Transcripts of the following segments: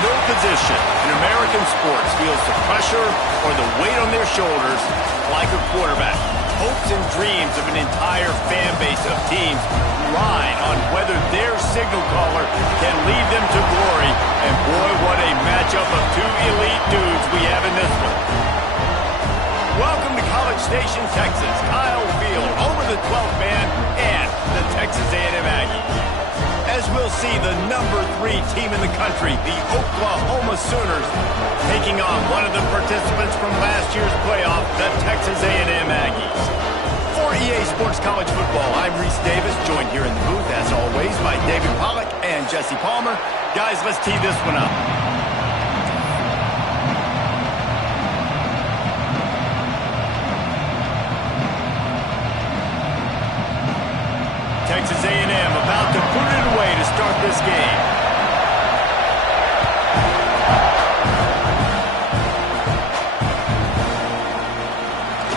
No position in American sports feels the pressure or the weight on their shoulders like a quarterback. Hopes and dreams of an entire fan base of teams ride on whether their signal caller can lead them to glory. And boy, what a matchup of two elite dudes we have in this one. Welcome to College Station, Texas. Kyle Field, over the 12th man, and the Texas A&M Aggies. As we'll see, the #3 team in the country, the Oklahoma Sooners, taking on one of the participants from last year's playoff, the Texas A&M Aggies. For EA Sports College Football, I'm Reese Davis, joined here in the booth, as always, by David Pollack and Jesse Palmer. Guys, let's tee this one up. Texas A&M about to put it away to start this game.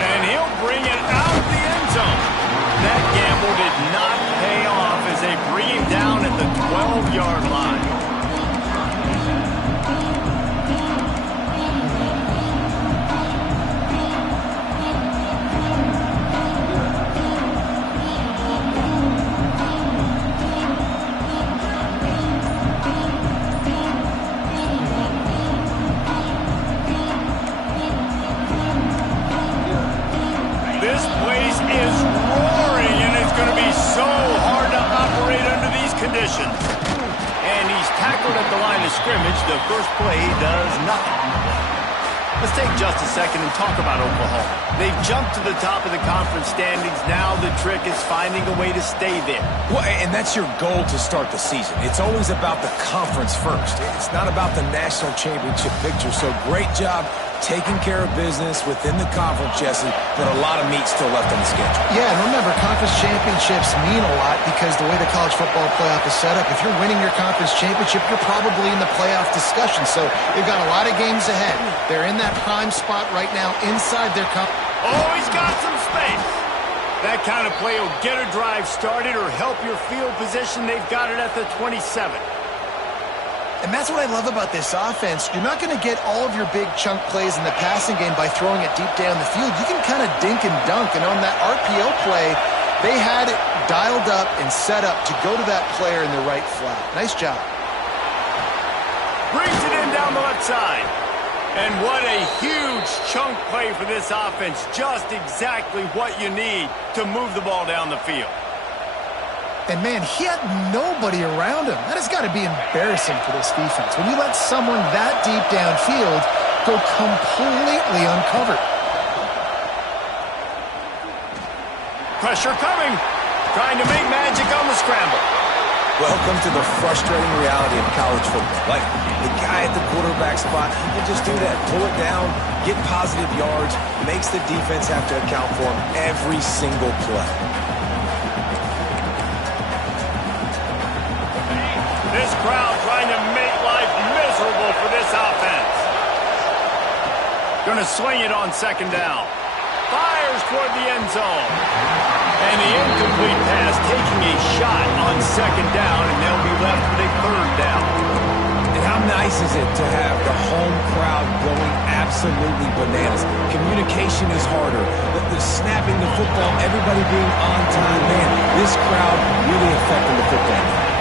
And he'll bring it out of the end zone. That gamble did not pay off as they bring him down at the 12-yard line. And he's tackled at the line of scrimmage. The first play does nothing. Let's take just a second and talk about Oklahoma. They've jumped to the top of the conference standings. Now the trick is finding a way to stay there. Well, and that's your goal to start the season. It's always about the conference first. It's not about the national championship picture. So great job taking care of business within the conference, Jesse, but a lot of meat still left on the schedule. Yeah, and remember, conference championships mean a lot because the way the college football playoff is set up, if you're winning your conference championship, you're probably in the playoff discussion. So they've got a lot of games ahead. They're in that prime spot right now inside their conference. Oh, he's got some space. That kind of play will get a drive started or help your field position. They've got it at the 27. And that's what I love about this offense. You're not going to get all of your big chunk plays in the passing game by throwing it deep down the field. You can kind of dink and dunk. And on that RPO play, they had it dialed up and set up to go to that player in the right flat. Nice job. Brings it in down the left side. And what a huge chunk play for this offense. Just exactly what you need to move the ball down the field. And, man, he had nobody around him. That has got to be embarrassing for this defense. When you let someone that deep downfield go completely uncovered. Pressure coming. Trying to make magic on the scramble. Welcome to the frustrating reality of college football. Like, the guy at the quarterback spot, he can just do that. Pull it down, get positive yards, makes the defense have to account for him every single play. This crowd trying to make life miserable for this offense. Going to swing it on second down. Fires toward the end zone. And the incomplete pass taking a shot on second down, and they'll be left with a third down. And how nice is it to have the home crowd going absolutely bananas? Communication is harder. The snapping the football, everybody being on time. Man, this crowd really affecting the football game.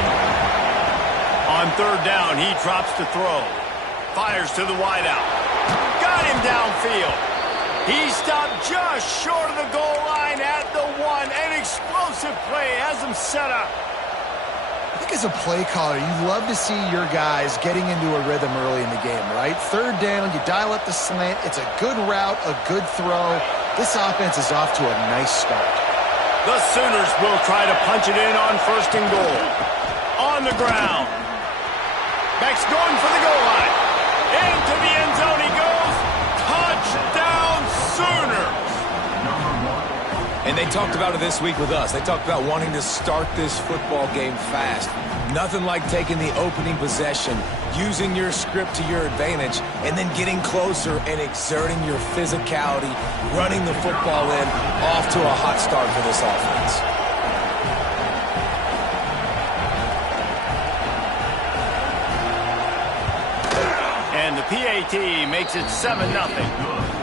On third down, he drops to throw. Fires to the wideout. Got him downfield. He stopped just short of the goal line at the one. An explosive play has him set up. I think as a play caller, you love to see your guys getting into a rhythm early in the game, right? Third down, you dial up the slant. It's a good route, a good throw. This offense is off to a nice start. The Sooners will try to punch it in on first and goal. On the ground. Beck's going for the goal line. Into the end zone he goes. Touchdown Sooners. And they talked about it this week with us. They talked about wanting to start this football game fast. Nothing like taking the opening possession, using your script to your advantage, and then getting closer and exerting your physicality, running the football in, off to a hot start for this offense. And the PAT makes it 7-0.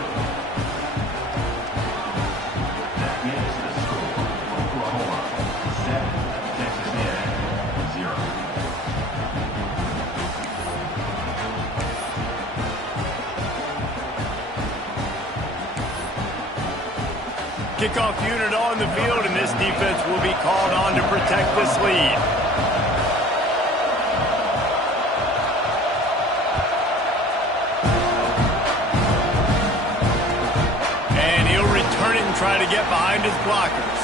Kickoff unit on the field, and this defense will be called on to protect this lead. And he'll return it and try to get behind his blockers.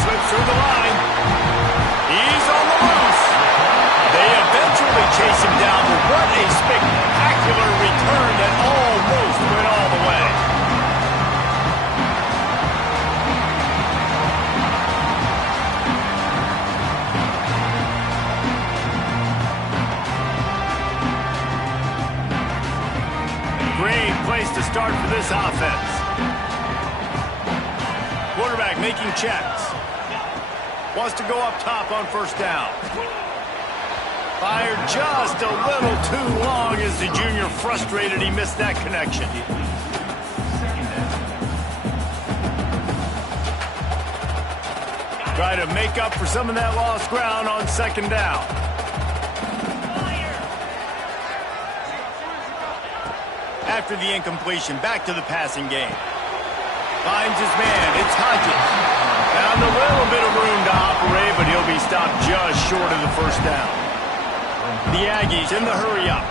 Slips through the line. He's on the loose. They eventually chase him down, but what a spectacular return that almost went all the way. Great place to start for this offense. Quarterback making checks. Wants to go up top on first down. Fired just a little too long as the junior frustrated he missed that connection. Try to make up for some of that lost ground on second down. After the incompletion, back to the passing game. Finds his man. It's Hodges. Found a little bit of room to operate, but he'll be stopped just short of the first down. The Aggies in the hurry-up.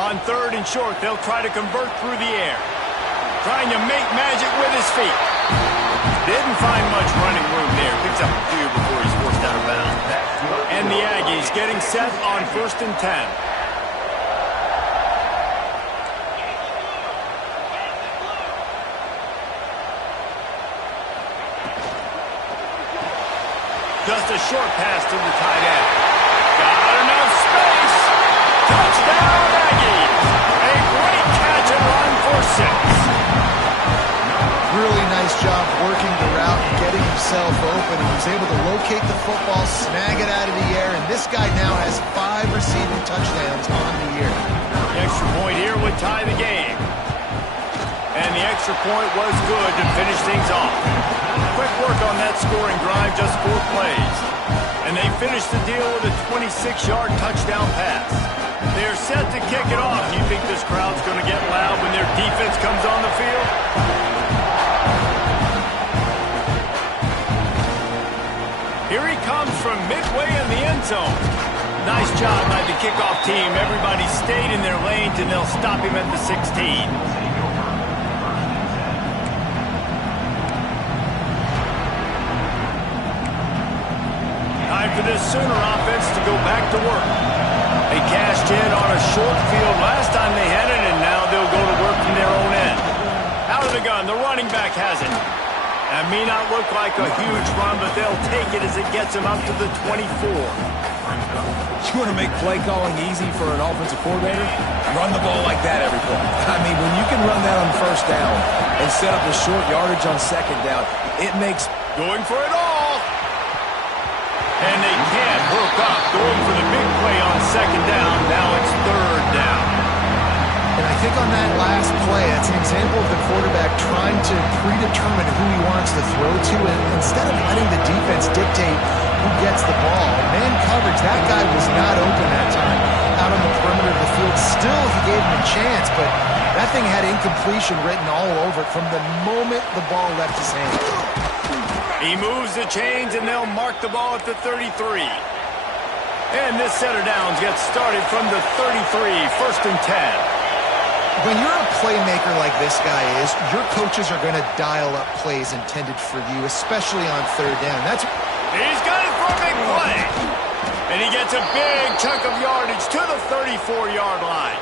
On third and short, they'll try to convert through the air. Trying to make magic with his feet. Didn't find much running room there. Picks up a few before he's forced out of bounds. And the Aggies getting set on 1st and 10. Just a short pass to the tight end. Got enough space. Touchdown, Aggies. A great catch and run for 6. Really nice job working the route and getting himself open. He was able to locate the football, snag it out of the air, and this guy now has 5 receiving touchdowns on the year. The extra point here would tie the game. And the extra point was good to finish things off. Quick work on that scoring drive, just 4 plays. And they finished the deal with a 26-yard touchdown pass. They're set to kick it off. Do you think this crowd's going to get loud when their defense comes on the field? Here he comes from midway in the end zone. Nice job by the kickoff team. Everybody stayed in their lanes, and they'll stop him at the 16. For this Sooner offense to go back to work. They cashed in on a short field last time they had it, and now they'll go to work from their own end. Out of the gun, the running back has it. That may not look like a huge run, but they'll take it as it gets them up to the 24. You want to make play calling easy for an offensive coordinator? Run the ball like that every play. I mean, when you can run that on 1st down and set up a short yardage on 2nd down, it makes... Going for it all. And they can't hook up, going for the big play on 2nd down. Now it's 3rd down. And I think on that last play, it's an example of the quarterback trying to predetermine who he wants to throw to, and instead of letting the defense dictate who gets the ball. Man coverage, that guy was not open that time out on the perimeter of the field. Still, he gave him a chance, but that thing had incompletion written all over it from the moment the ball left his hand. He moves the chains, and they'll mark the ball at the 33. And this set of downs gets started from the 33, 1st and 10. When you're a playmaker like this guy is, your coaches are going to dial up plays intended for you, especially on 3rd down. He's got it for a big play. And he gets a big chunk of yardage to the 34-yard line.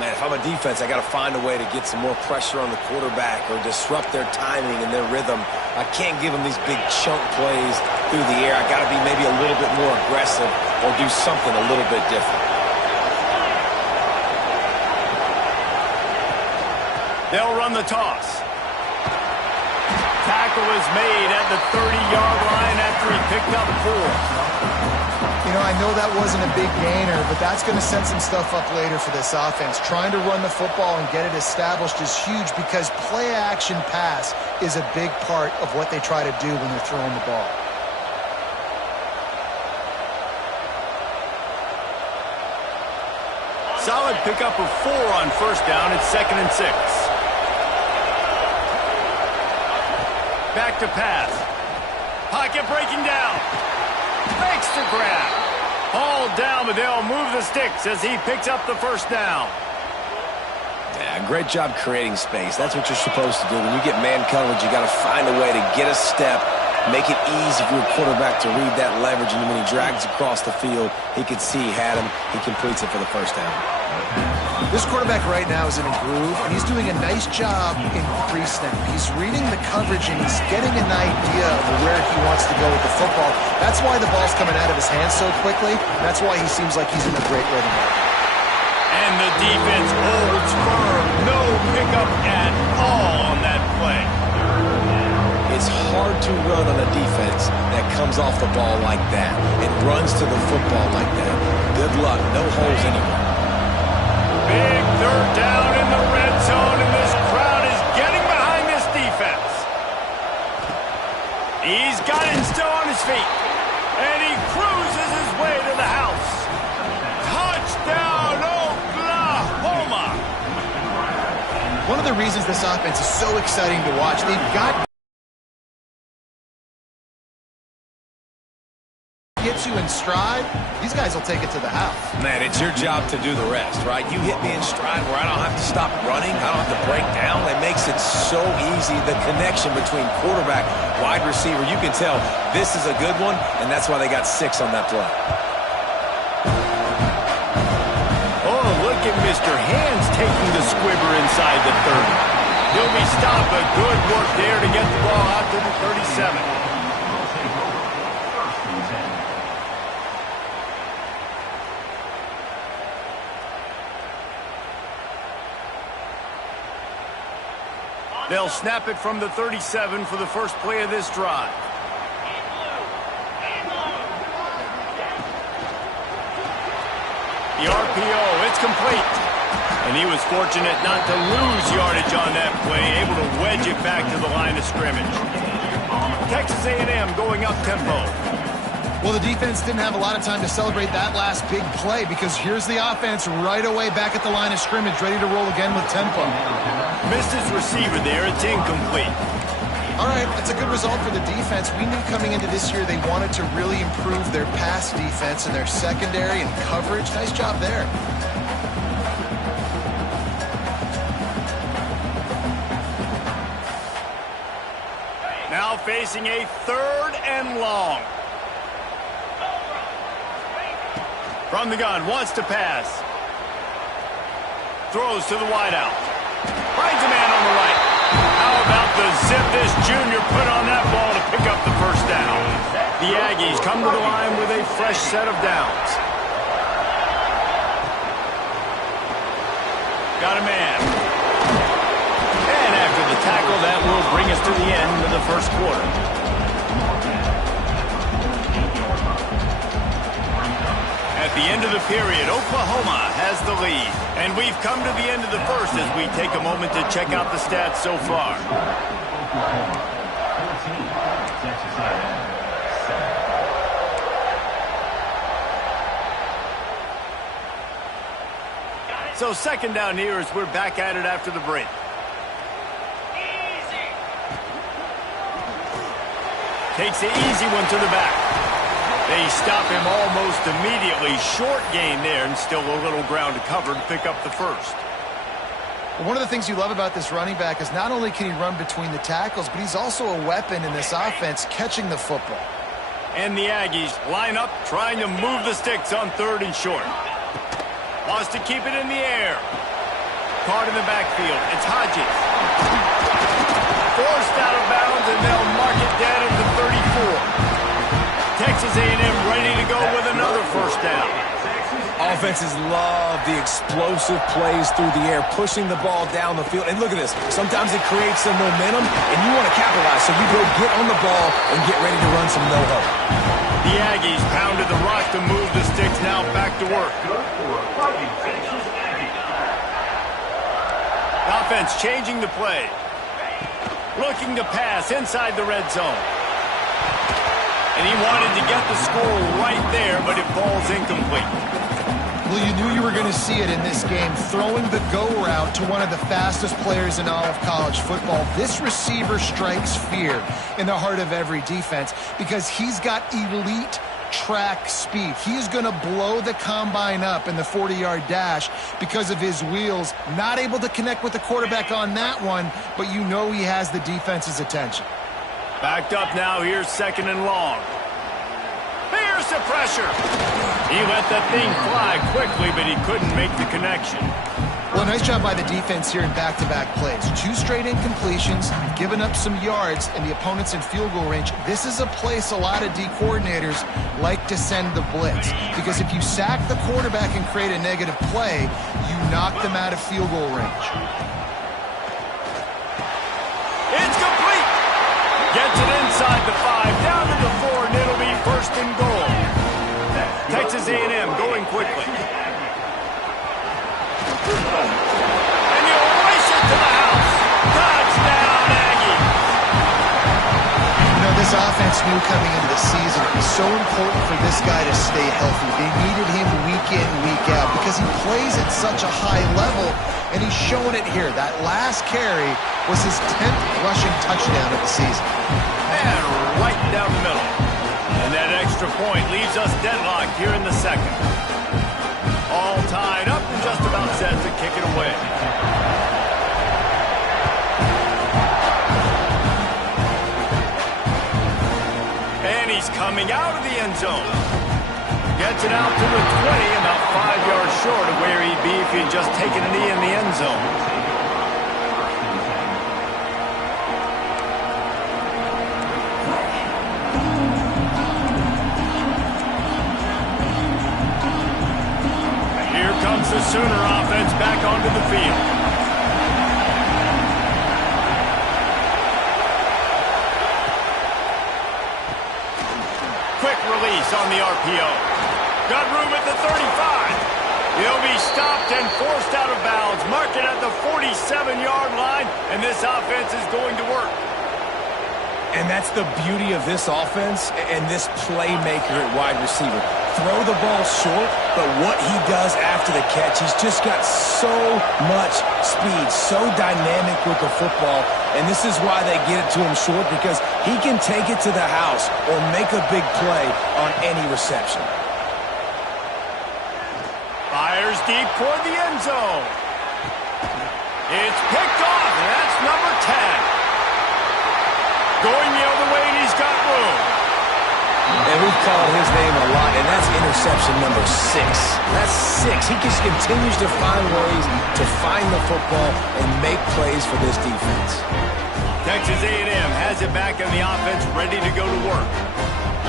Man, if I'm a defense, I got to find a way to get some more pressure on the quarterback or disrupt their timing and their rhythm. I can't give them these big chunk plays through the air. I got to be maybe a little bit more aggressive or do something a little bit different. They'll run the toss. Tackle is made at the 30-yard line after he picked up 4. You know, I know that wasn't a big gainer, but that's going to set some stuff up later for this offense. Trying to run the football and get it established is huge because play-action pass is a big part of what they try to do when they're throwing the ball. Solid pickup of 4 on 1st down. It's 2nd and 6. Back to pass. Pocket breaking down. Fakes the grab. Hauled down, but they'll move the sticks as he picks up the 1st down. Yeah, great job creating space. That's what you're supposed to do. When you get man coverage, you got to find a way to get a step, make it easy for your quarterback to read that leverage, and when he drags across the field, he can see he had him. He completes it for the 1st down. This quarterback right now is in a groove, and he's doing a nice job in pre-snap. He's reading the coverage, and he's getting an idea of where he wants to go with the football. That's why the ball's coming out of his hands so quickly. That's why he seems like he's in a great rhythm. And the defense holds firm. No pickup at all on that play. It's hard to run on a defense that comes off the ball like that and runs to the football like that. Good luck. No holes anywhere. Big 3rd down in the red zone, and this crowd is getting behind this defense. He's got it still on his feet, and he cruises his way to the house. Touchdown, Oklahoma! One of the reasons this offense is so exciting to watch, they've got gets you in stride. These those guys will take it to the house. Man, it's your job to do the rest, right? You hit me in stride where I don't have to stop running. I don't have to break down. It makes it so easy. The connection between quarterback, wide receiver, you can tell this is a good one, and that's why they got 6 on that play. Oh, look at Mr. Hands taking the squibber inside the 30. He'll be stopped, but good work there to get the ball out to the 37. They'll snap it from the 37 for the first play of this drive. The RPO, it's complete. And he was fortunate not to lose yardage on that play, able to wedge it back to the line of scrimmage. Texas A&M going up tempo. Well, the defense didn't have a lot of time to celebrate that last big play because here's the offense right away back at the line of scrimmage, ready to roll again with tempo. Missed his receiver there. It's incomplete. All right, that's a good result for the defense. We knew coming into this year they wanted to really improve their pass defense and their secondary and coverage. Nice job there. Now facing a 3rd and long. From the gun, wants to pass. Throws to the wideout. Finds a man on the right. How about the zip this junior put on that ball to pick up the first down? The Aggies come to the line with a fresh set of downs. Got a man. And after the tackle, that will bring us to the end of the first quarter. At the end of the period, Oklahoma has the lead. And we've come to the end of the first as we take a moment to check out the stats so far. So second down here as we're back at it after the break. Takes the easy one to the back. They stop him almost immediately. Short gain there and still a little ground to cover to pick up the first. Well, one of the things you love about this running back is not only can he run between the tackles, but he's also a weapon in this offense catching the football. And the Aggies line up trying to move the sticks on 3rd and short. Wants to keep it in the air. Caught in the backfield. It's Hodges. Forced out of bounds, and they'll mark it down at the 34. Texas A&M ready to go with another first down. Offenses love the explosive plays through the air, pushing the ball down the field. And look at this. Sometimes it creates some momentum, and you want to capitalize. So you go get on the ball and get ready to run some no-huddle. The Aggies pounded the rock to move the sticks, now back to work. Offense changing the play. Looking to pass inside the red zone. And he wanted to get the score right there, but it falls incomplete. Well, you knew you were going to see it in this game, throwing the go route to one of the fastest players in all of college football. This receiver strikes fear in the heart of every defense because he's got elite track speed. He is going to blow the combine up in the 40-yard dash because of his wheels. Not able to connect with the quarterback on that one, but you know he has the defense's attention. Backed up now, here's 2nd and long. Here's the pressure. He let that thing fly quickly, but he couldn't make the connection. Well, nice job by the defense here in back-to-back plays. 2 straight incompletions, giving up some yards, and the opponent's in field goal range. This is a place a lot of D coordinators like to send the blitz, because if you sack the quarterback and create a negative play, you knock them out of field goal range. It's complete. Gets it inside the 5, down to the 4, and it'll be 1st and goal. Texas A&M going quickly. And you race it to the house. Touchdown, Aggies. You know, this offense knew coming into the season it was so important for this guy to stay healthy. They needed him week in, week out because he plays at such a high level, and he's showing it here. That last carry was his 10th rushing touchdown of the season. And right down the middle. And And that extra point leaves us deadlocked here in the second. All tied up and just about set to kick it away. And he's coming out of the end zone. Gets it out to the 20, about 5 yards short of where he'd be if he'd just taken a knee in the end zone. Here comes the Sooner offense back onto the field. Quick release on the RPO. Got room at the 35. He'll be stopped and forced out of bounds. Mark it at the 47-yard line, and this offense is going to work. And that's the beauty of this offense and this playmaker at wide receiver. Throw the ball short, but what he does after the catch, he's just got so much speed, so dynamic with the football, and this is why they get it to him short, because he can take it to the house or make a big play on any reception. Fires deep toward the end zone. It's picked off, and that's number 10. Going the other way, and he's got room. And we've called his name a lot, and that's interception number 6. That's 6. He just continues to find ways to find the football and make plays for this defense. Texas A&M has it back in the offense, ready to go to work.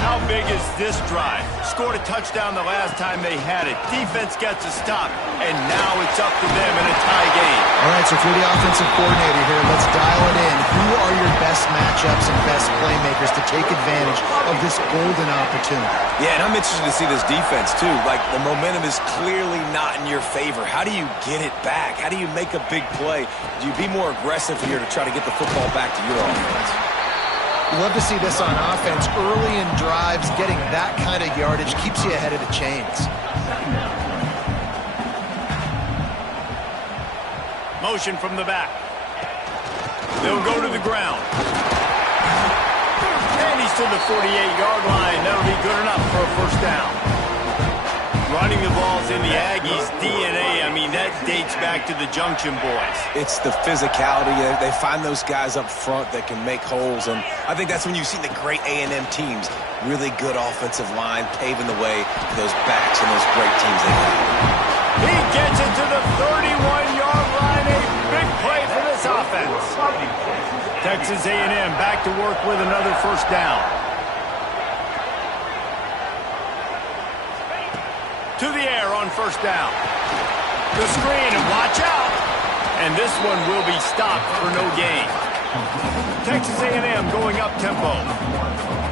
How big is this drive? Scored a touchdown the last time they had it. Defense gets a stop, and now it's up to them in a tie game. All right, so if you're the offensive coordinator here, let's dial it in. Who are your best matchups and best playmakers to take advantage of this golden opportunity? Yeah, and I'm interested to see this defense, too. Like, the momentum is clearly not in your favor. How do you get it back? How do you make a big play? Do you be more aggressive here to try to get the football back to your offense? We love to see this on offense. Early in drives, getting that kind of yardage keeps you ahead of the chains. Motion from the back. They'll go to the ground. And he's to the 48-yard line. That'll be good enough for a first down. Running the ball's in the Aggies' DNA. I mean, that dates back to the Junction Boys. It's the physicality. They find those guys up front that can make holes, and I think that's when you've seen the great A&M teams. Really good offensive line, paving the way for those backs and those great teams they have. He gets it to the 31-yard line. A big play for this offense. Texas A&M back to work with another first down. To the air on first down. The screen, and watch out. And this one will be stopped for no gain. Texas A&M going up tempo.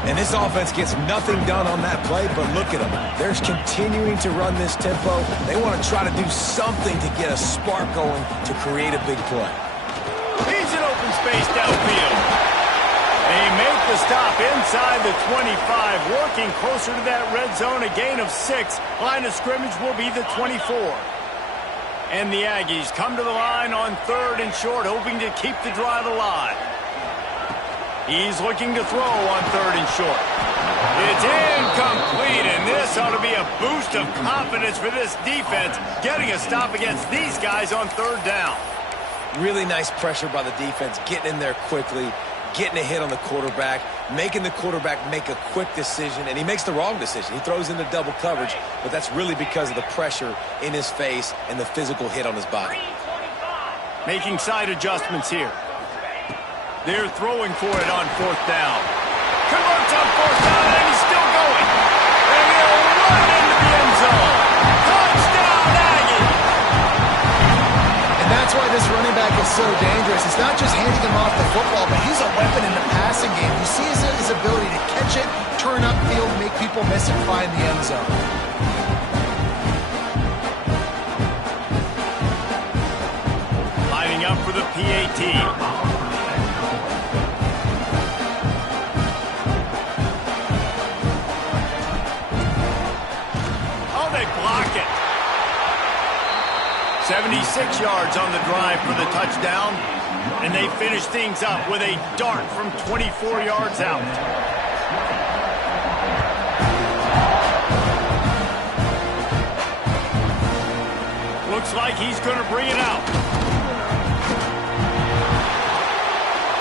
And this offense gets nothing done on that play, but look at them. They're continuing to run this tempo. They want to try to do something to get a spark going to create a big play. He's in open space downfield. They make the stop inside the 25, working closer to that red zone, a gain of 6. Line of scrimmage will be the 24. And the Aggies come to the line on 3rd and short, hoping to keep the drive alive. He's looking to throw on 3rd and short. It's incomplete, and this ought to be a boost of confidence for this defense, getting a stop against these guys on 3rd down. Really nice pressure by the defense, getting in there quickly, getting a hit on the quarterback, making the quarterback make a quick decision, and he makes the wrong decision. He throws into double coverage, but that's really because of the pressure in his face and the physical hit on his body. Making side adjustments here. They're throwing for it on 4th down. Converts on 4th down, and he's still going. And he'll run into the end zone. Touchdown, Aggie! And that's why this running back is so dangerous. It's not just handing him off the football, but he's a weapon in the passing game. You see his ability to catch it, turn upfield, make people miss and find the end zone. Lining up for the PAT. They block it. 76 yards on the drive for the touchdown, and they finish things up with a dart from 24 yards out. Looks like he's going to bring it out.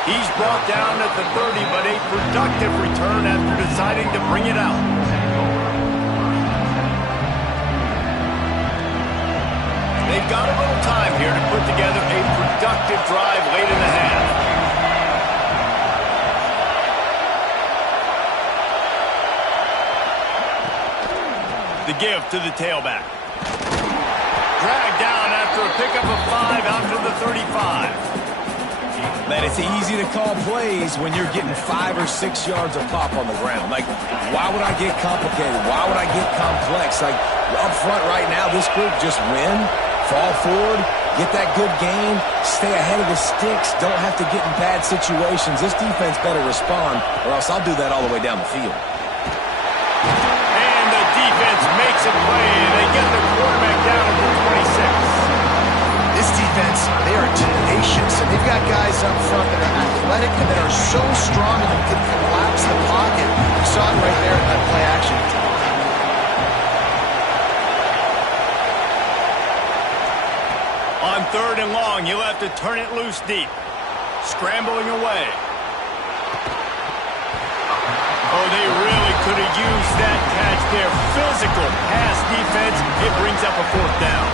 He's brought down at the 30, but a productive return after deciding to bring it out. They've got a little time here to put together a productive drive late in the half. The give to the tailback. Dragged down after a pickup of 5 out to the 35. Man, it's easy to call plays when you're getting 5 or 6 yards of pop on the ground. Like, why would I get complicated? Why would I get complex? Like, up front right now, this group just win, fall forward, get that good gain, stay ahead of the sticks, don't have to get in bad situations. This defense better respond, or else I'll do that all the way down the field. And the defense makes a play, and they get the quarterback down at the 26. This defense, they are tenacious, and they've got guys up front that are athletic and that are so strong and can collapse the pocket. You saw it right there in that play action. On 3rd and long, you'll have to turn it loose deep. Scrambling away. Oh, they really could have used that catch there. Physical pass defense. It brings up a 4th down.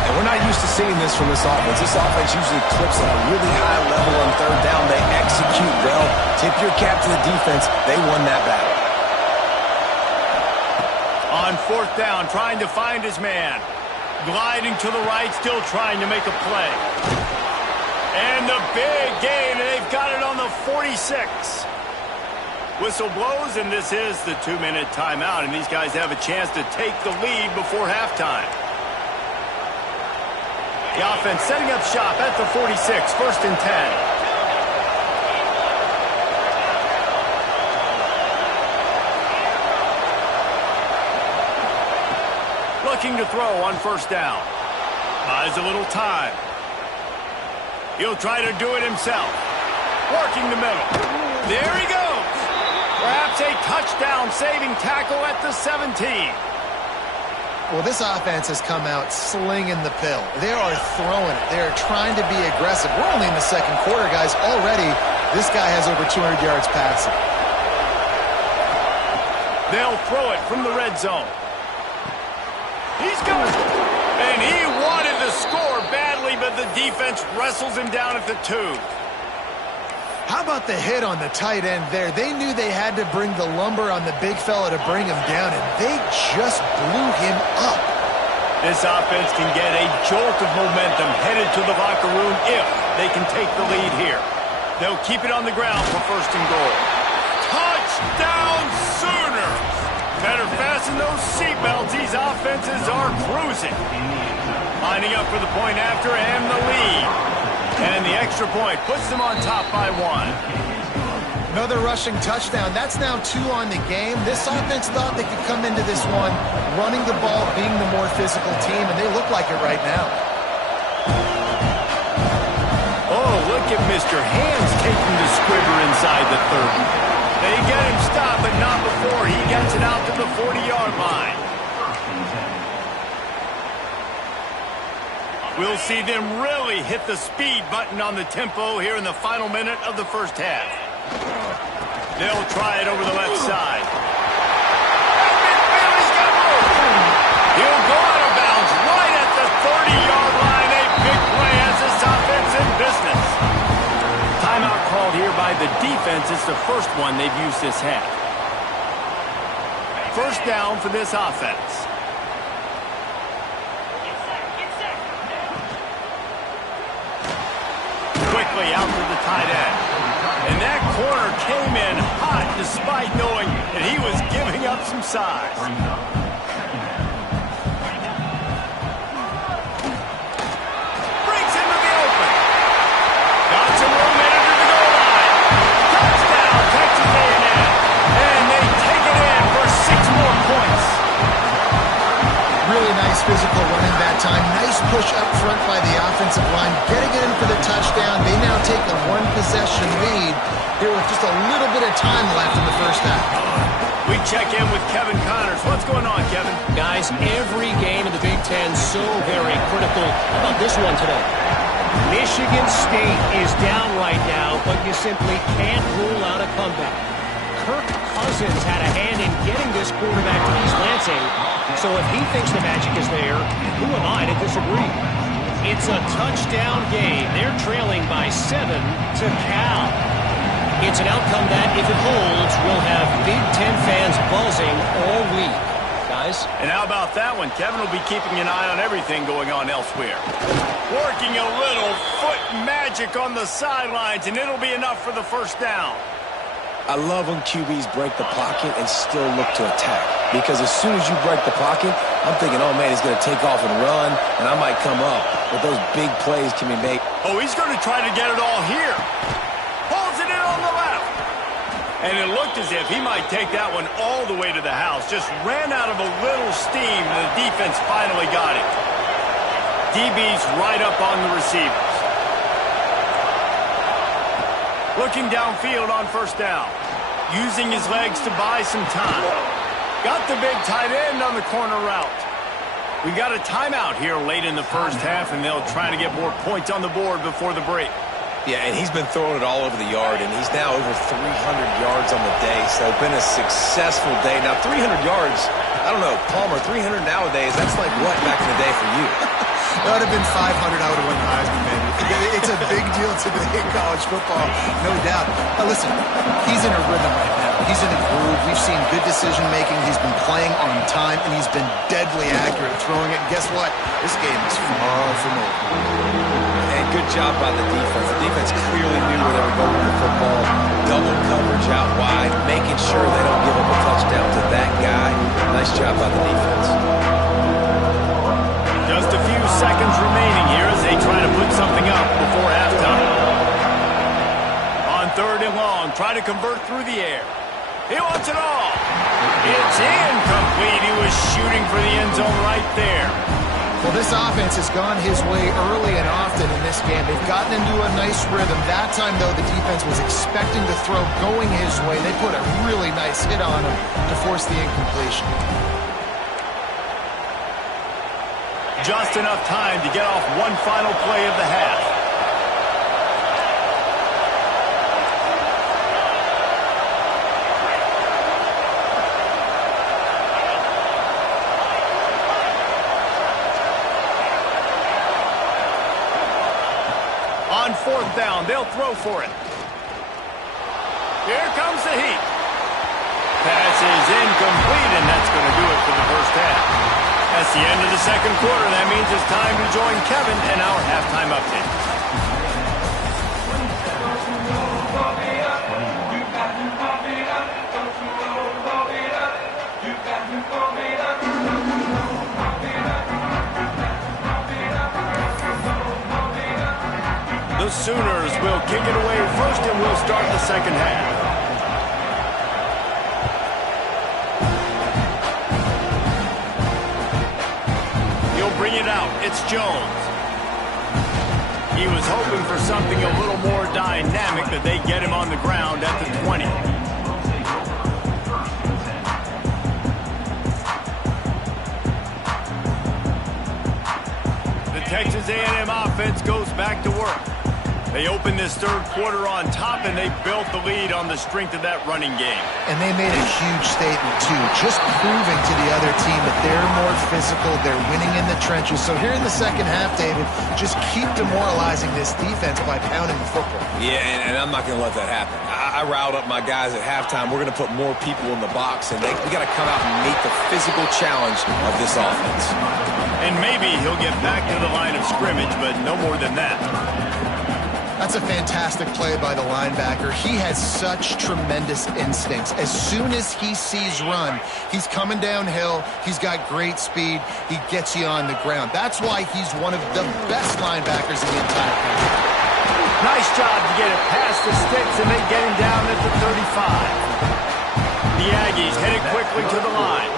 And we're not used to seeing this from this offense. This offense usually clips at a really high level on 3rd down. They execute well. Tip your cap to the defense. They won that battle. On 4th down, trying to find his man. Gliding to the right, still trying to make a play. And the big gain, and they've got it on the 46. Whistle blows, and this is the 2-minute timeout, and these guys have a chance to take the lead before halftime. The offense setting up shop at the 46, 1st and 10. Looking to throw on 1st down. Buys a little time. He'll try to do it himself. Working the middle. There he goes. Perhaps a touchdown-saving tackle at the 17. Well, this offense has come out slinging the pill. They are throwing it. They are trying to be aggressive. We're only in the 2nd quarter, guys. Already, this guy has over 200 yards passing. They'll throw it from the red zone. He's going. And he wanted to score badly, but the defense wrestles him down at the 2. How about the hit on the tight end there? They knew they had to bring the lumber on the big fella to bring him down, and they just blew him up. This offense can get a jolt of momentum headed to the locker room if they can take the lead here. They'll keep it on the ground for 1st and goal. Touchdown Sooners! Better fasten those seatbelts. These offenses are cruising. Lining up for the point after and the lead. And the extra point puts them on top by 1. Another rushing touchdown. That's now 2 on the game. This offense thought they could come into this one running the ball, being the more physical team, and they look like it right now. Oh, look at Mr. Hands taking the squibber inside the 30. They get him stopped, but not before he gets it out to the 40-yard line. We'll see them really hit the speed button on the tempo here in the final minute of the 1st half. They'll try it over the left side. He'll go out of bounds right at the 30-yard line. A big play as this offense in business. Timeout called here by the defense. It's the first one they've used this half. 1st down for this offense. Quickly out to the tight end. And that corner came in hot despite knowing that he was giving up some size. Brings him to the open. Got some room under the goal line. Touchdown, Texas A&M. And they take it in for 6 more points. Really nice physical running that time. Nice push up front by the offensive line. Getting it in for the touchdown. They now take a 1-possession lead here with just a little bit of time left in the 1st half. We check in with Kevin Connors. What's going on, Kevin? Guys, every game in the Big Ten so very critical. How about this one today? Michigan State is down right now, but you simply can't rule out a comeback. Kirk Cousins had a hand in getting this quarterback to East Lansing, so if he thinks the magic is there, who am I to disagree? It's a touchdown game. They're trailing by 7 to Cal. It's an outcome that, if it holds, will have Big Ten fans buzzing all week. Guys? And how about that one? Kevin will be keeping an eye on everything going on elsewhere. Working a little foot magic on the sidelines, and it'll be enough for the first down. I love when QBs break the pocket and still look to attack. Because as soon as you break the pocket, I'm thinking, oh, man, he's going to take off and run, and I might come up. But those big plays can be made. Oh, he's going to try to get it all here. Pulls it in on the left. And it looked as if he might take that one all the way to the house. Just ran out of a little steam, and the defense finally got it. DB's right up on the receivers. Looking downfield on first down. Using his legs to buy some time. Got the big tight end on the corner route. We got a timeout here late in the first half, and they'll try to get more points on the board before the break. Yeah, and he's been throwing it all over the yard, and he's now over 300 yards on the day, so it's been a successful day. Now, 300 yards, I don't know, Palmer, 300 nowadays, that's like what back in the day for you? That would have been 500. I would have won the Heisman, man. It's a big deal today in college football, no doubt. But listen, he's in a rhythm right now. He's in a groove. We've seen good decision-making. He's been playing on time, and he's been deadly accurate throwing it. And guess what? This game is far from over. And good job by the defense. The defense clearly knew where they were going with the football. Double coverage out wide, making sure they don't give up a touchdown to that guy. Nice job by the defense. Just a few seconds remaining here as they try to put something up before halftime. On third and long, try to convert through the air. He wants it all. It's incomplete. He was shooting for the end zone right there. Well, this offense has gone his way early and often in this game. They've gotten into a nice rhythm. That time, though, the defense was expecting to throw going his way. They put a really nice hit on him to force the incompletion. Just enough time to get off one final play of the half. On fourth down, they'll throw for it. Here comes the heat. Pass is incomplete, and that's going to do it for the first half. That's the end of the second quarter. That means it's time to join Kevin in our halftime update. The Sooners will kick it away first, and we'll start the second half. Bring it out. It's Jones. He was hoping for something a little more dynamic, that they get him on the ground at the 20. The Texas A&M offense goes back to work. They opened this third quarter on top, and they built the lead on the strength of that running game. And they made a huge statement, too, just proving to the other team that they're more physical, they're winning in the trenches. So here in the second half, David, just keep demoralizing this defense by pounding the football. Yeah, and I'm not going to let that happen. I riled up my guys at halftime. We're going to put more people in the box, and we got to come out and meet the physical challenge of this offense. And maybe he'll get back to the line of scrimmage, but no more than that. That's a fantastic play by the linebacker. He has such tremendous instincts. As soon as he sees run, he's coming downhill. He's got great speed. He gets you on the ground. That's why he's one of the best linebackers in the entire country. Nice job to get it past the sticks, and they get him down at the 35. The Aggies headed quickly to the line.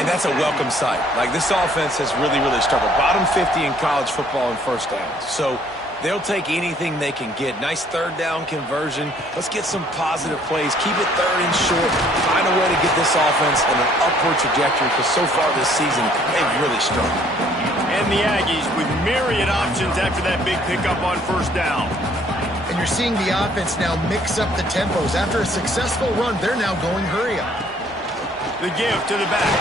And that's a welcome sight. Like, this offense has really, really struggled. Bottom 50 in college football in first downs. So They'll take anything they can get. Nice third down conversion. Let's get some positive plays. Keep it third and short. Find a way to get this offense in an upward trajectory, because so far this season, they've really struggled. And the Aggies with myriad options after that big pickup on first down. And you're seeing the offense now mix up the tempos. After a successful run, they're now going hurry up. The give to the back.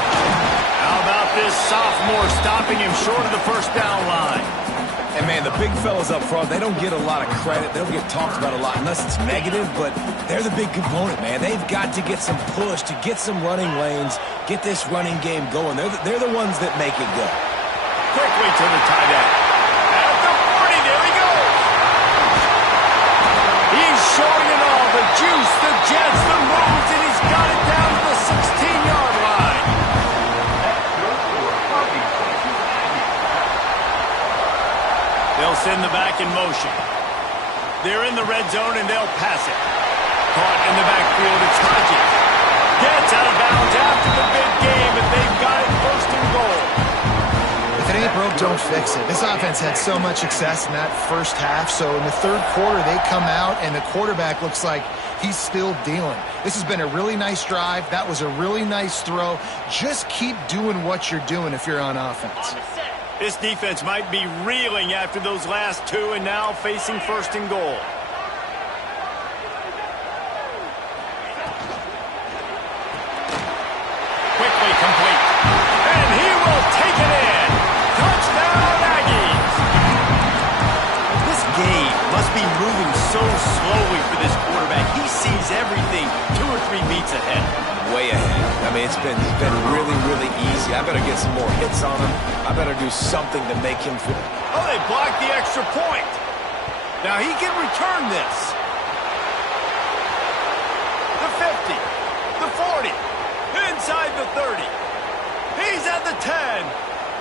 How about this sophomore stopping him short of the first down line? And, man, the big fellas up front, they don't get a lot of credit. They don't get talked about a lot unless it's negative, but they're the big component, man. They've got to get some push, to get some running lanes, get this running game going. They're the ones that make it go. Quickly to the tight end. At the 40, there he goes. He's showing it all, the juice, the jets, the moves, and he's got it down to the 16-yard line. They'll send the back in motion. They're in the red zone, and they'll pass it. Caught in the backfield, it's Hodges. Gets out of bounds after the big game, and they've got it first and goal. If it ain't broke, don't fix it. This offense had so much success in that first half, so in the third quarter, they come out, and the quarterback looks like he's still dealing. This has been a really nice drive. That was a really nice throw. Just keep doing what you're doing if you're on offense. This defense might be reeling after those last two and now facing first and goal. Quickly complete. And he will take it in. Touchdown, Aggies. This game must be moving so slowly for this quarterback. He sees everything 2 or 3 beats ahead. Way ahead. I mean, it's been really, really easy. I better get some more hits on him. I better do something to make him feel. Oh, they blocked the extra point. Now he can return this. The 50, the 40, inside the 30. He's at the 10.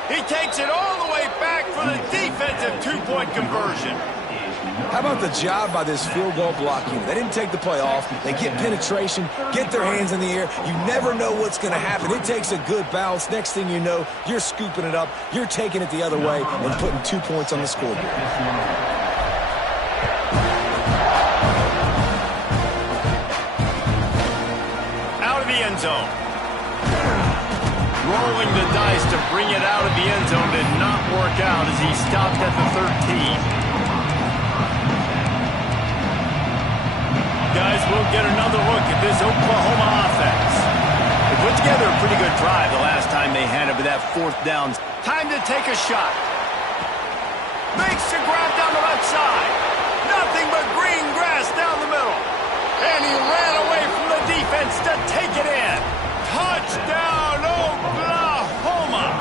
He takes it all the way back for the defensive 2-point conversion. How about the job by this field goal blocking? They didn't take the play off. They get penetration, get their hands in the air. You never know what's going to happen. It takes a good bounce. Next thing you know, you're scooping it up. You're taking it the other way and putting 2 points on the scoreboard. Out of the end zone. Rolling the dice to bring it out of the end zone did not work out as he stopped at the 13. Guys, we'll get another look at this Oklahoma offense. They put together a pretty good drive the last time they had it with that fourth down. Time to take a shot. Makes the grab down the left side. Nothing but green grass down the middle. And he ran away from the defense to take it in. Touchdown, Oklahoma.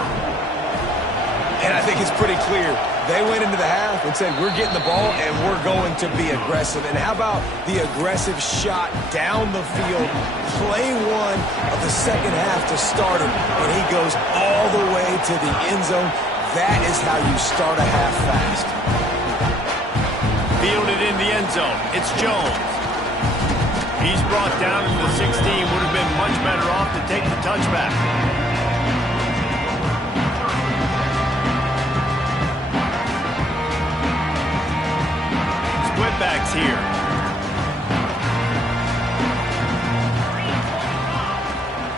And I think it's pretty clear. They went into the half and said, we're getting the ball and we're going to be aggressive. And how about the aggressive shot down the field? Play one of the second half to start it. And he goes all the way to the end zone. That is how you start a half fast. Fielded in the end zone. It's Jones. He's brought down to the 16. Would have been much better off to take the touchback. Backs here.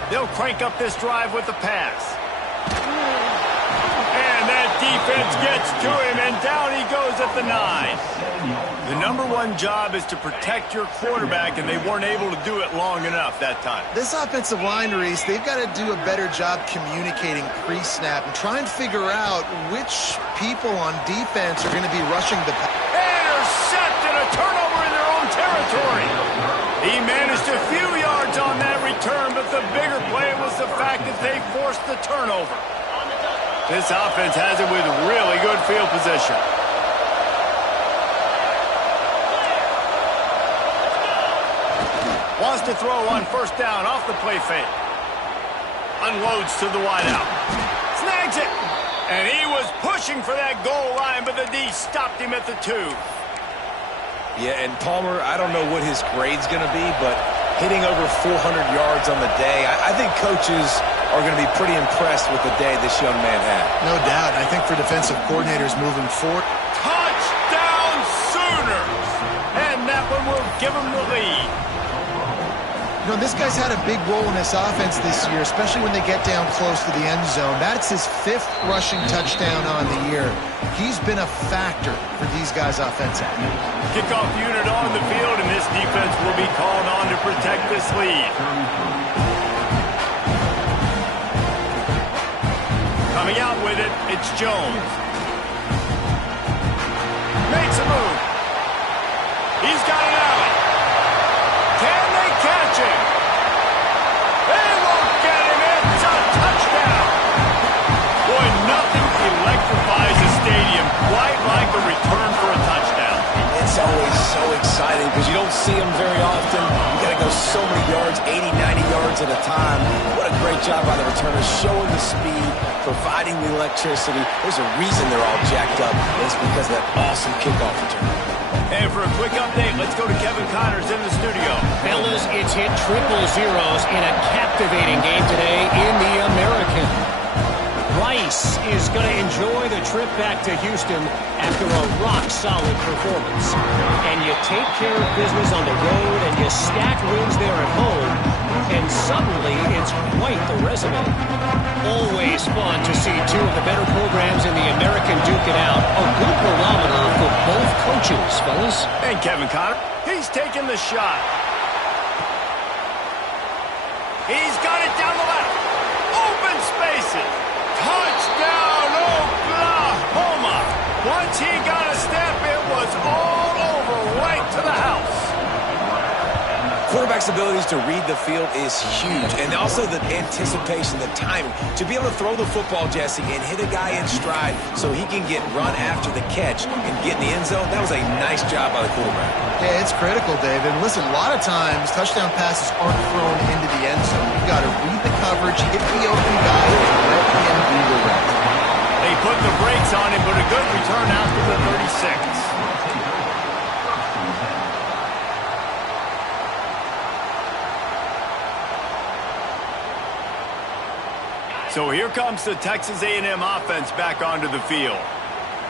They'll crank up this drive with the pass. And that defense gets to him, and down he goes at the 9. The number one job is to protect your quarterback, and they weren't able to do it long enough that time. This offensive line, Reese, they've got to do a better job communicating pre-snap and try and figure out which people on defense are going to be rushing the pass. Intercepted, a turnover in their own territory. He managed a few yards on that return, but the bigger play was the fact that they forced the turnover. This offense has it with really good field position. Wants to throw on first down off the play fake. Unloads to the wideout. Snags it. And he was pushing for that goal line, but the D stopped him at the 2. Yeah, and Palmer, I don't know what his grade's going to be, but hitting over 400 yards on the day, I think coaches are going to be pretty impressed with the day this young man had. No doubt. I think for defensive coordinators moving forward. Touchdown, give them the lead. You know, this guy's had a big role in this offense this year, especially when they get down close to the end zone. That's his 5th rushing touchdown on the year. He's been a factor for these guys offensively. Kickoff unit on the field, and this defense will be called on to protect this lead. Coming out with it, it's Jones. Makes a move. He's got an alley. Can they catch him? They won't get him. It's a touchdown. Boy, nothing electrifies a stadium quite like a return for a touchdown. It's always so exciting because you don't see them very often. You got to go so many yards, 80, 90 yards at a time. What a great job by the returners, showing the speed, providing the electricity. There's a reason they're all jacked up, and it's because of that awesome kickoff return. And for a quick update, let's go to Kevin Connors in the studio. Fellas, it's hit triple zeros in a captivating game today in the American. Rice is going to enjoy the trip back to Houston after a rock-solid performance. And you take care of business on the road and you stack wins there at home, and suddenly it's quite the resume. Always fun to see two of the better programs in the American duke it out. A good barometer for both coaches, fellas. And Kevin Connors, he's taking the shot. He's got it down the left. Open spaces. Touchdown, Oklahoma. Once he got a step, it was all over, right to the house. Quarterback's abilities to read the field is huge, and also the anticipation, the timing. To be able to throw the football, Jesse, and hit a guy in stride so he can get run after the catch and get in the end zone, that was a nice job by the quarterback. Yeah, it's critical, Dave. And listen, a lot of times touchdown passes aren't thrown into the end zone. You've got to read the coverage, hit the open guy, and let him do the rest. They put the brakes on him, but a good return after the 36. So here comes the Texas A&M offense back onto the field.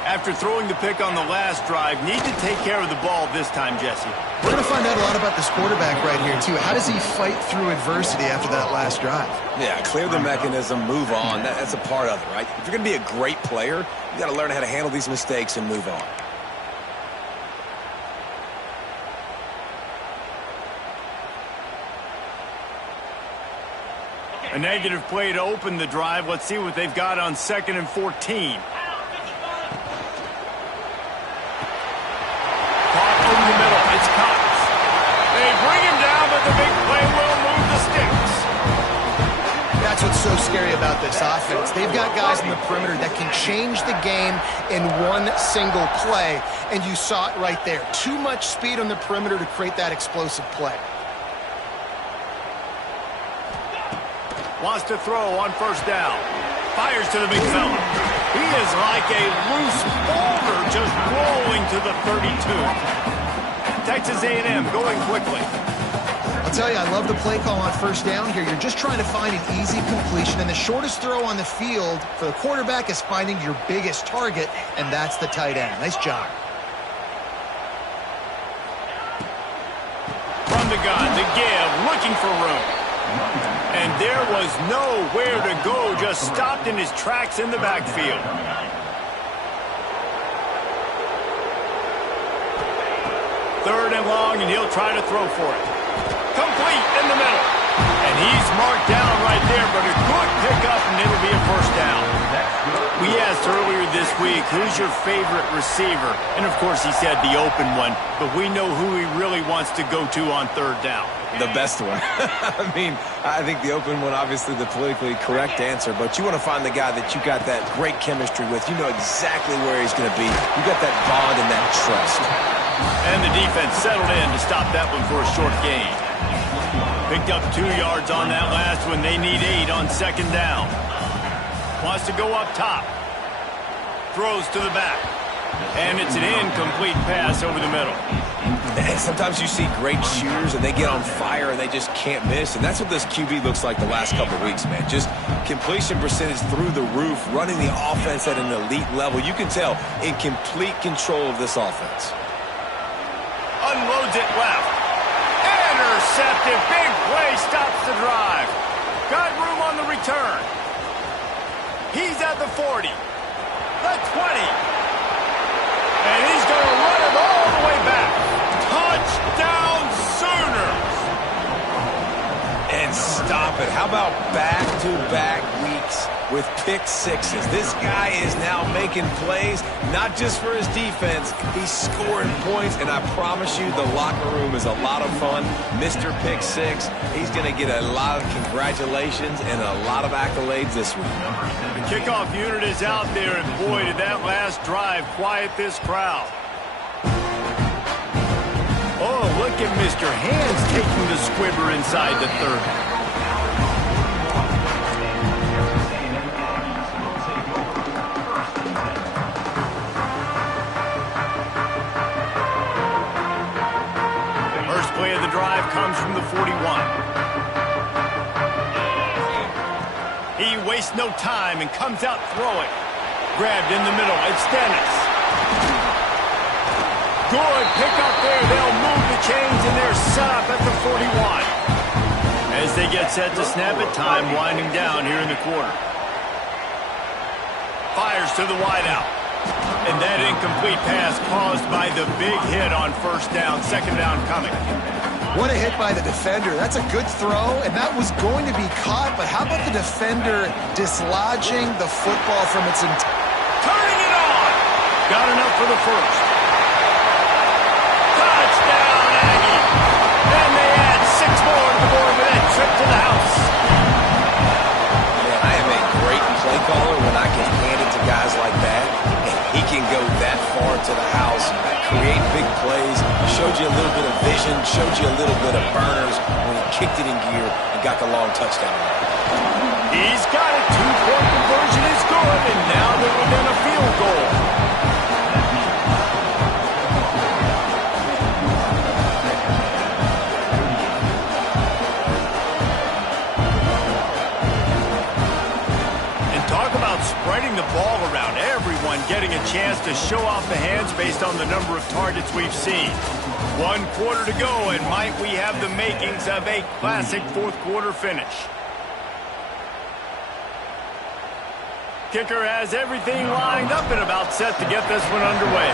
After throwing the pick on the last drive, need to take care of the ball this time, Jesse. We're going to find out a lot about this quarterback right here, too. How does he fight through adversity after that last drive? Yeah, clear the mechanism, move on. That's a part of it, right? If you're going to be a great player, you got to learn how to handle these mistakes and move on. A negative play to open the drive. Let's see what they've got on 2nd and 14. Caught over the middle. It's Cox. They bring him down, but the big play will move the sticks. That's what's so scary about this offense. They've got guys in the perimeter that can change the game in one single play, and you saw it right there. Too much speed on the perimeter to create that explosive play. Wants to throw on 1st down. Fires to the big fella. He is like a loose boulder just rolling to the 32. Texas A&M going quickly. I'll tell you, I love the play call on 1st down here. You're just trying to find an easy completion, and the shortest throw on the field for the quarterback is finding your biggest target, and that's the tight end. Nice job. From the gun, the give, looking for room. And there was nowhere to go, just stopped in his tracks in the backfield. Third and long, and he'll try to throw for it. Complete in the middle. And he's marked down right there, but a good pickup, and it'll be a 1st down. We asked earlier this week, who's your favorite receiver? And, of course, he said the open one, but we know who he really wants to go to on 3rd down. The best one. I mean, I think the open one, obviously the politically correct answer, but you want to find the guy that you got that great chemistry with. You know exactly where he's going to be. You got that bond and that trust. And the defense settled in to stop that one for a short gain. Picked up 2 yards on that last one. They need 8 on 2nd down. Wants to go up top. Throws to the back. And it's an incomplete pass over the middle. And sometimes you see great shooters and they get on fire and they just can't miss. And that's what this QB looks like the last couple of weeks, man. Just completion percentage through the roof, running the offense at an elite level. You can tell in complete control of this offense. Unloads it left. intercepted. Big play stops the drive. Got room on the return. He's at the 40. The 20. And he's going to run it all the way back. Touchdown Sooners. And stop it. How about back-to-back weeks with pick sixes? This guy is now making plays, not just for his defense. He's scoring points, and I promise you the locker room is a lot of fun. Mr. Pick Six, he's going to get a lot of congratulations and a lot of accolades this week. The kickoff unit is out there, and boy, did that last drive quiet this crowd. Oh, look at Mr. Hands taking the squibber inside the 30. Play of the drive comes from the 41. He wastes no time and comes out throwing. Grabbed in the middle. It's Dennis. Good pick up there. They'll move the chains, and they're set up at the 41. As they get set to snap it, time winding down here in the quarter. Fires to the wideout. And that incomplete pass caused by the big hit on first down. Second down coming. What a hit by the defender. That's a good throw, and that was going to be caught, but how about the defender dislodging the football from its turning it on! Got enough for the first. Touchdown, Aggie! And they add 6 more to the board with that trip to the house. Man, I am a great play caller when I can hand it to guys like that. He can go that far to the house, create big plays, showed you a little bit of vision, showed you a little bit of burners when he kicked it in gear and got the long touchdown. He's got it. 2-point conversion is good, and now they're within a field goal. Spreading the ball around, everyone getting a chance to show off the hands based on the number of targets we've seen. 1 quarter to go, and might we have the makings of a classic fourth quarter finish. Kicker has everything lined up and about set to get this one underway.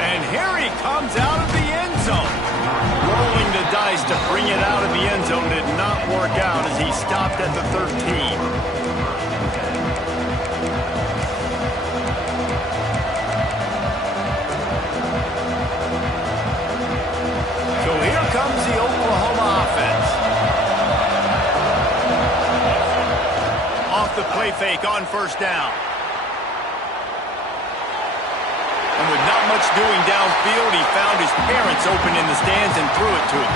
And here he comes out of the end zone. Rolling the dice to bring it out of the end zone did not work out as he stopped at the 13. So here comes the Oklahoma offense. Off the play fake on first down. And with not much doing downfield, he found his parents open in the stands and threw it to him.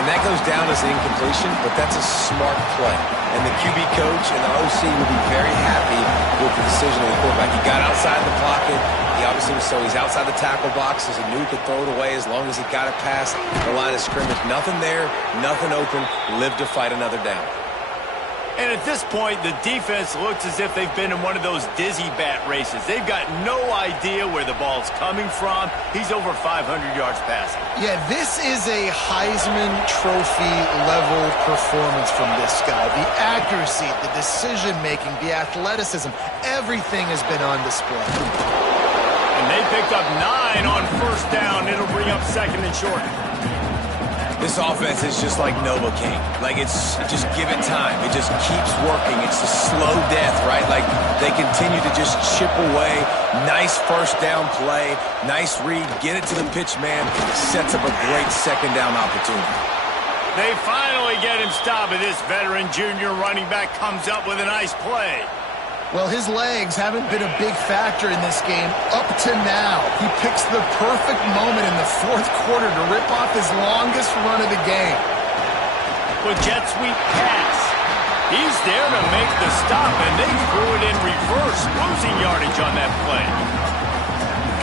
And that goes down as an incompletion, but that's a smart play. And the QB coach and the OC will be very happy with the decision of the quarterback. He got outside the pocket. He obviously was so he's outside the tackle boxes. He knew he could throw it away as long as he got it past the line of scrimmage. Nothing there, nothing open. Lived to fight another down. And at this point, the defense looks as if they've been in one of those dizzy bat races. They've got no idea where the ball's coming from. He's over 500 yards passing. Yeah, this is a Heisman Trophy level performance from this guy. The accuracy, the decision-making, the athleticism, everything has been on display. And they picked up 9 on first down. It'll bring up second and short. This offense is just like Novocaine. Like, it's just give it time. It just keeps working. It's a slow death, right? Like, they continue to just chip away. Nice first down play. Nice read. Get it to the pitch man. Sets up a great second down opportunity. They finally get him stopped, and this veteran junior running back comes up with a nice play. Well, his legs haven't been a big factor in this game up to now. He picks the perfect moment in the fourth quarter to rip off his longest run of the game. With jet sweep pass. He's there to make the stop, and they threw it in reverse, losing yardage on that play.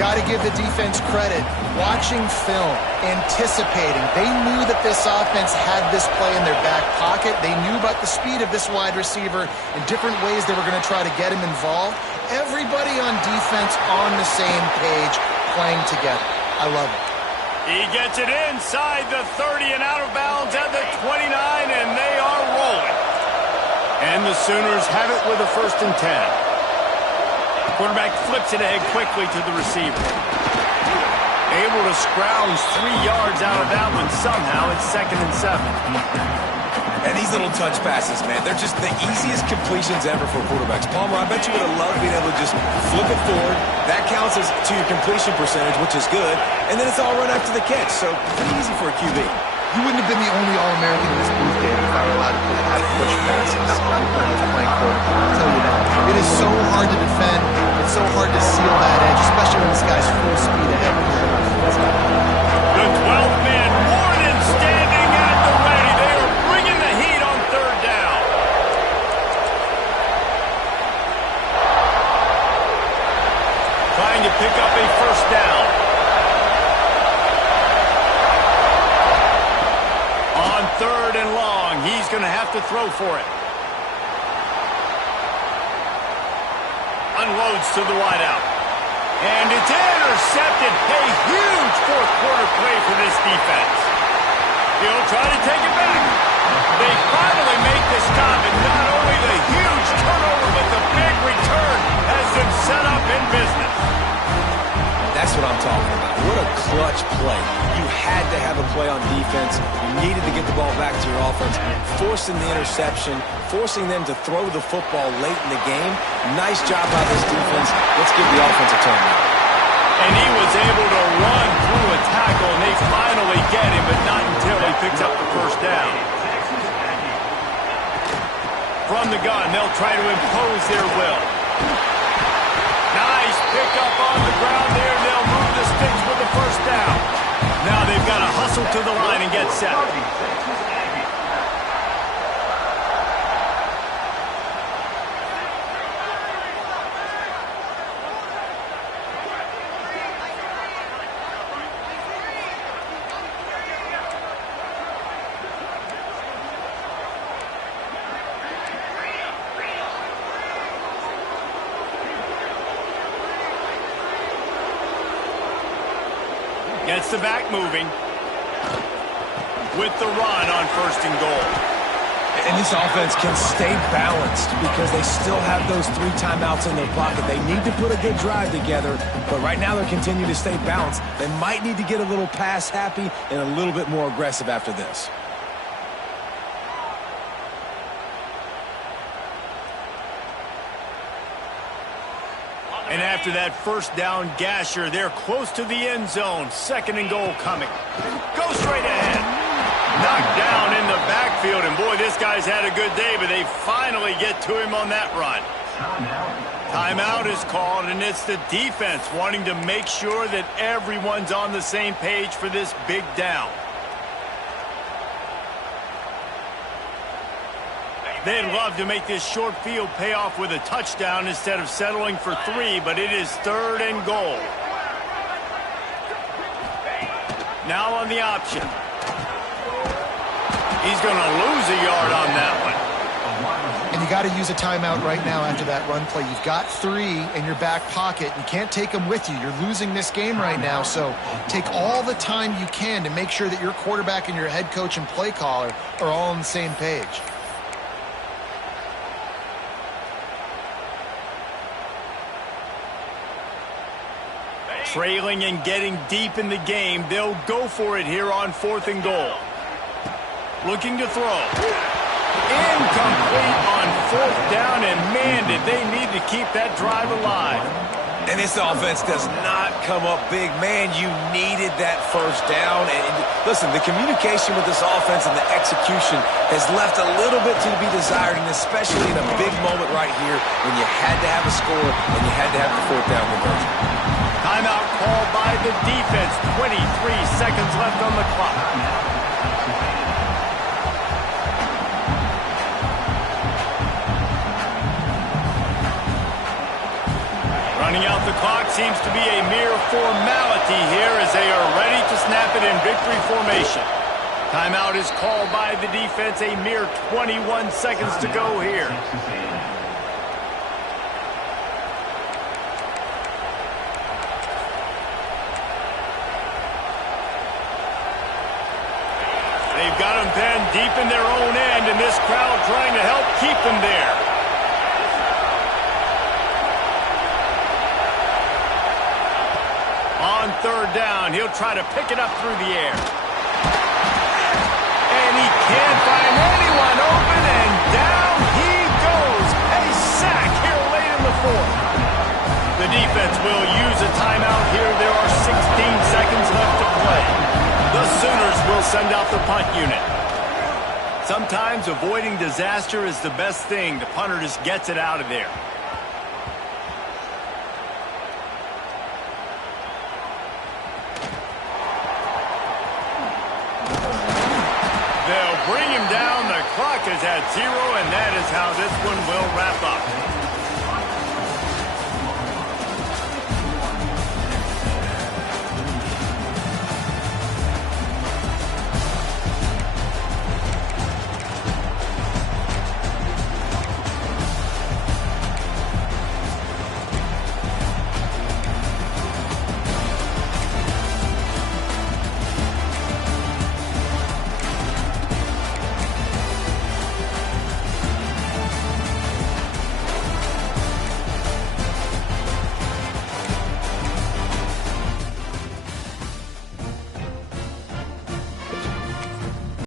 Got to give the defense credit. Watching film, anticipating. They knew that this offense had this play in their back pocket. They knew about the speed of this wide receiver and different ways they were going to try to get him involved. Everybody on defense on the same page, playing together. I love it. He gets it inside the 30 and out of bounds at the 29, and they are rolling. And the Sooners have it with a 1st and 10. The quarterback flips it ahead quickly to the receiver. Able to scrounge 3 yards out of that one somehow. It's 2nd and 7. And these little touch passes, man, they're just the easiest completions ever for quarterbacks. Palmer, I bet you would have loved being able to just flip it forward. That counts as to your completion percentage, which is good. And then it's all run after the catch, so pretty easy for a QB. You wouldn't have been the only All-American in this booth, David, if I were allowed to have push passes when I was playing quarterback. I'll tell you that. It is so hard to defend. It's so hard to seal that edge, especially when this guy's full speed ahead. The 12th man, Warden, standing at the ready. They are bringing the heat on 3rd down. Trying to pick up a 1st down. On 3rd and long, he's going to have to throw for it. Unloads to the wideout. And it's intercepted. A huge 4th quarter play for this defense. He'll try to take it back. They finally make the stop, and not only the huge turnover, but the big return has them set up in business. That's what I'm talking about. What a clutch play. You had to have a play on defense. You needed to get the ball back to your offense, forcing the interception, forcing them to throw the football late in the game. Nice job by this defense. Let's give the offense a turn now. And he was able to run through a tackle, and they finally get him, but not until he picks up the 1st down. From the gun, they'll try to impose their will. Nice pickup on the ground there. They'll move the sticks with the 1st down. Now they've got to hustle to the line and get set. Gets the back moving with the run on 1st and goal. And this offense can stay balanced because they still have those 3 timeouts in their pocket. They need to put a good drive together, but right now they're continuing to stay balanced. They might need to get a little pass happy and a little bit more aggressive after this. And after that 1st down gasher, they're close to the end zone. 2nd and goal coming. Go straight ahead. Knocked down in the backfield, and boy, this guy's had a good day, but they finally get to him on that run. Timeout is called, and it's the defense wanting to make sure that everyone's on the same page for this big down. They'd love to make this short field pay off with a touchdown instead of settling for 3, but it is 3rd and goal. Now on the option. He's going to lose a yard on that one. And you got to use a timeout right now after that run play. You've got 3 in your back pocket. You can't take them with you. You're losing this game right now, so take all the time you can to make sure that your quarterback and your head coach and play caller are all on the same page. Trailing and getting deep in the game, they'll go for it here on 4th and goal. Looking to throw. Incomplete on 4th down, and man, did they need to keep that drive alive. And this offense does not come up big. Man, you needed that 1st down. And listen, the communication with this offense and the execution has left a little bit to be desired, and especially in a big moment right here when you had to have a score and you had to have the 4th down conversion. Timeout called by the defense. 23 seconds left on the clock. Running out the clock, seems to be a mere formality here as they are ready to snap it in victory formation. Timeout is called by the defense. A mere 21 seconds to go here. They've got them pinned deep in their own end, and this crowd trying to help keep them there. On third down, he'll try to pick it up through the air. And he can't find anyone open, and down he goes. A sack here late in the fourth. The defense will use a timeout here. There are 16 seconds left to play. The Sooners will send out the punt unit. Sometimes avoiding disaster is the best thing. The punter just gets it out of there. They'll bring him down. The clock is at 0, and that is how this one will wrap